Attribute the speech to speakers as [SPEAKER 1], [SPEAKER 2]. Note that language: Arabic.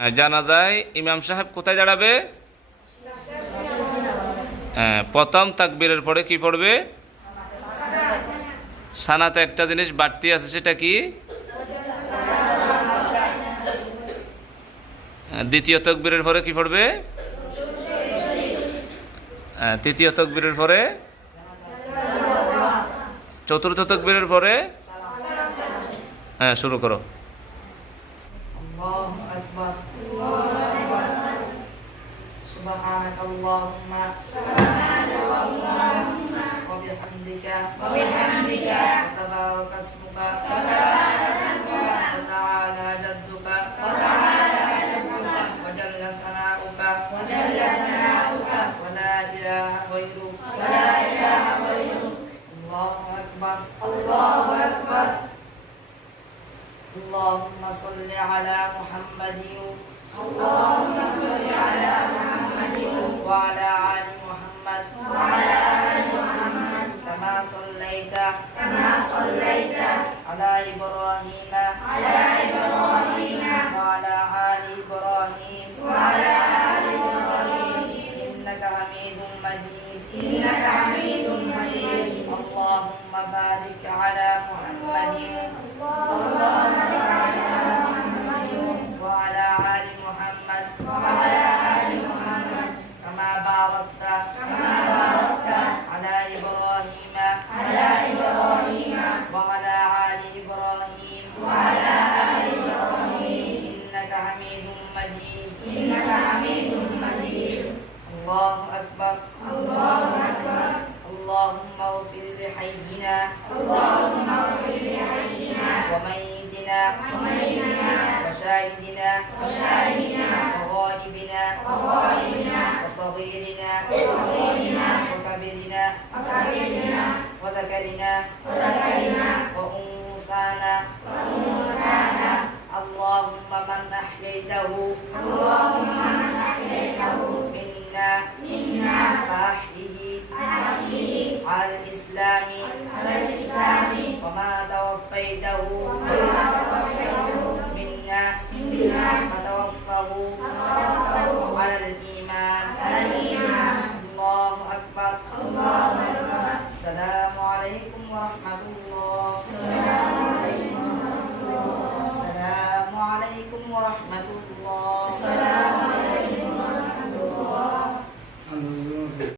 [SPEAKER 1] জানাজায় ইমাম সাহেব কোথায় দাঁড়াবে? প্রথম তাকবীরের পরে কি পড়বে? সানাতে একটা জিনিস বাড়তি আছে, সেটা কি? দ্বিতীয় তাকবীরের পরে কি পড়বে? তৃতীয় তাকবীরের পরে? চতুর্থ তাকবীরের পরে? শুরু করো।
[SPEAKER 2] الله أكبر سبحانك اللهم وبحمدك وتبارك اسمك وتعالى جدك وجل ثناؤك ولا إله غيرك الله أكبر اللهم صل على محمد وعلى آل محمد كما صليت على إبراهيم وعلى آل إبراهيم إنك حميد مجيد اللهم بارك على محمد وعلى آل محمد كما باركت على إبراهيم وعلى آل إبراهيم إنك حميد مجيد الله أكبر اللهم اغفر لحينا وميتنا وشاهدنا وغائبنا وصغيرنا وكبيرنا وذكرنا وأنثانا اللهم من أحييته منا فأحيه على الإسلام وما توفيته منا فتوفه على الإيمان الله أكبر السلام عليكم ورحمة الله